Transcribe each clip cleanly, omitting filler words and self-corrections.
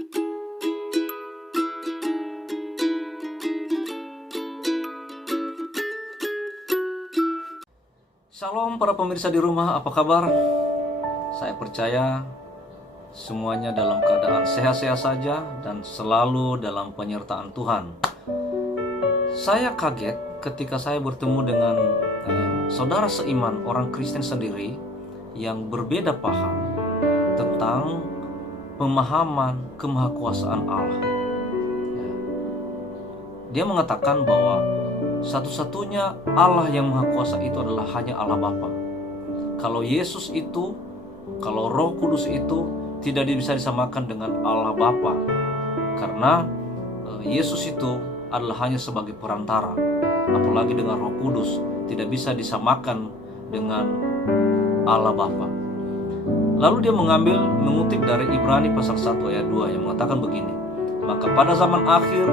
Shalom para pemirsa di rumah, apa kabar? Saya percaya semuanya dalam keadaan sehat-sehat saja dan selalu dalam penyertaan Tuhan. Saya kaget ketika saya bertemu dengan saudara seiman orang Kristen sendiri yang berbeda paham tentang pemahaman kemahakuasaan Allah. Dia mengatakan bahwa satu-satunya Allah yang Maha Kuasa itu adalah hanya Allah Bapa. Kalau Yesus itu, kalau Roh Kudus itu tidak bisa disamakan dengan Allah Bapa, karena Yesus itu adalah hanya sebagai perantara. Apalagi dengan Roh Kudus tidak bisa disamakan dengan Allah Bapa. Lalu dia mengutip dari Ibrani pasal 1 ayat 2 yang mengatakan begini, maka pada zaman akhir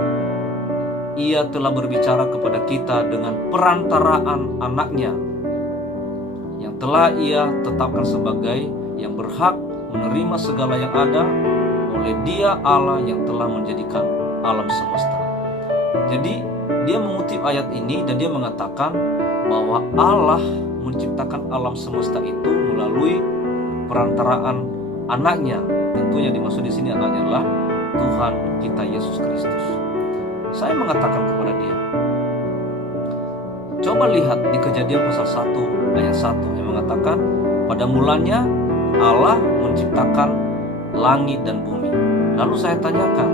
Ia telah berbicara kepada kita dengan perantaraan anaknya yang telah Ia tetapkan sebagai yang berhak menerima segala yang ada oleh Dia Allah yang telah menjadikan alam semesta. Jadi dia mengutip ayat ini dan dia mengatakan bahwa Allah menciptakan alam semesta itu melalui perantaraan anaknya. Tentunya dimaksud di sini anaknya adalah Tuhan kita Yesus Kristus. Saya mengatakan kepada dia, coba lihat di Kejadian pasal 1 ayat 1 yang mengatakan pada mulanya Allah menciptakan langit dan bumi. Lalu saya tanyakan,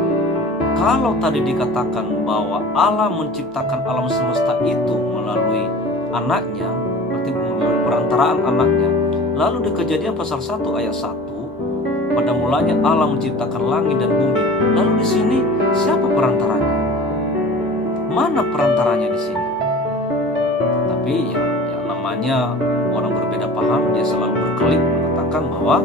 kalau tadi dikatakan bahwa Allah menciptakan alam semesta itu melalui anaknya, berarti melalui perantaraan anaknya, lalu di Kejadian pasal 1 ayat 1 pada mulanya Allah menciptakan langit dan bumi, lalu di sini siapa perantaranya? Mana perantaranya di sini? Tapi yang namanya orang berbeda paham, dia selalu berkelit mengatakan bahwa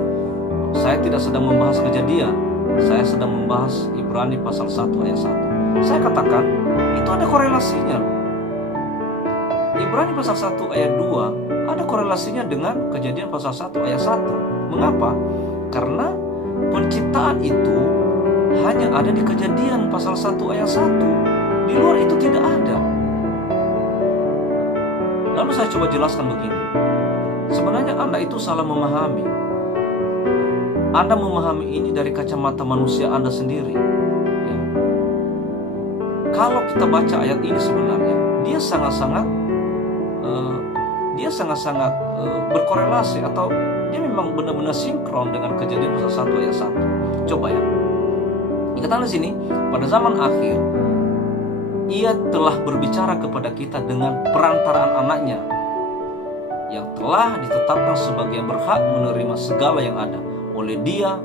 saya tidak sedang membahas Kejadian, saya sedang membahas Ibrani pasal 1 ayat 1. Saya katakan itu ada korelasinya. Ibrani pasal 1 ayat 2 ada korelasinya dengan Kejadian pasal 1 ayat 1. Mengapa? Karena penciptaan itu hanya ada di Kejadian pasal 1 ayat 1. Di luar itu tidak ada. Lalu saya coba jelaskan begini. Sebenarnya Anda itu salah memahami. Anda memahami ini dari kacamata manusia Anda sendiri. Ya. Kalau kita baca ayat ini sebenarnya, dia sangat-sangat berkorelasi atau dia memang benar-benar sinkron dengan Kejadian pasal 1 ayat 1. Coba ya. Dikatakan di sini, pada zaman akhir Ia telah berbicara kepada kita dengan perantaraan anaknya yang telah ditetapkan sebagai yang berhak menerima segala yang ada oleh Dia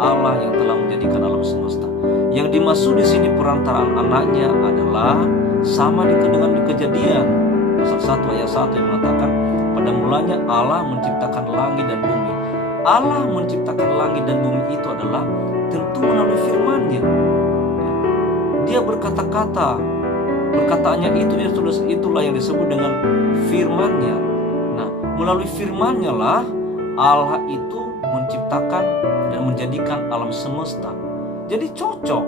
Allah yang telah menjadikan alam semesta. Yang dimaksud di sini perantaraan anaknya adalah sama dengan di Kejadian pasal 1 ayat 1 yang mengatakan pada mulanya Allah menciptakan langit dan bumi. Allah menciptakan langit dan bumi itu adalah tentu melalui firman-Nya. Dia berkata-kata, perkataannya itulah yang disebut dengan firman-Nya. Nah, melalui firman-Nya lah Allah itu menciptakan dan menjadikan alam semesta. Jadi cocok.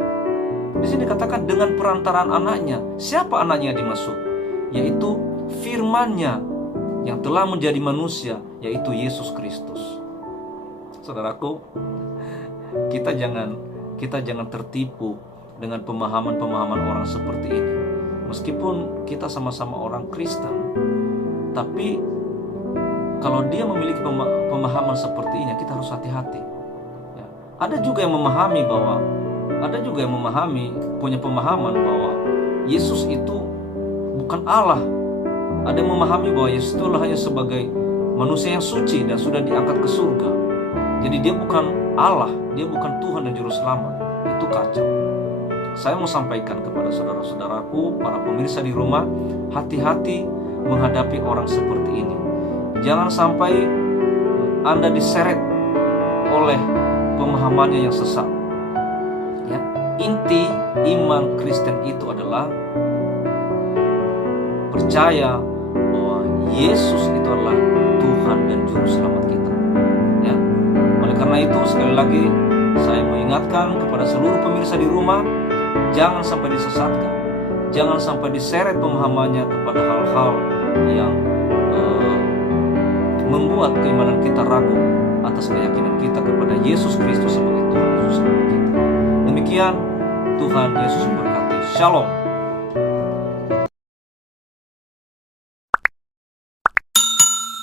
Di sini dikatakan dengan perantaraan anaknya. Siapa anaknya yang dimaksud? Yaitu firman-Nya yang telah menjadi manusia, yaitu Yesus Kristus. Saudaraku, kita jangan tertipu dengan pemahaman-pemahaman orang seperti ini. Meskipun kita sama-sama orang Kristen, tapi kalau dia memiliki pemahaman seperti ini, kita harus hati-hati. Ya. Ada juga yang punya pemahaman bahwa Yesus itu bukan Allah. Ada yang memahami bahwa Yesus itu hanya sebagai manusia yang suci dan sudah diangkat ke surga. Jadi dia bukan Allah, dia bukan Tuhan dan Juru Selamat. Itu kacau. Saya mau sampaikan kepada saudara-saudaraku, para pemirsa di rumah, hati-hati menghadapi orang seperti ini. Jangan sampai Anda diseret oleh pemahamannya yang sesat. Ya, inti iman Kristen itu adalah percaya bahwa Yesus itu adalah Tuhan dan Juru Selamat kita. Ya, oleh karena itu sekali lagi Saya mengingatkan kepada seluruh pemirsa di rumah, jangan sampai disesatkan, jangan sampai diseret pemahamannya kepada hal-hal yang membuat keimanan kita ragu atas keyakinan kita kepada Yesus Kristus sebagai Tuhan Yesus Kristus kita. Demikian, Tuhan Yesus memberkati. Shalom.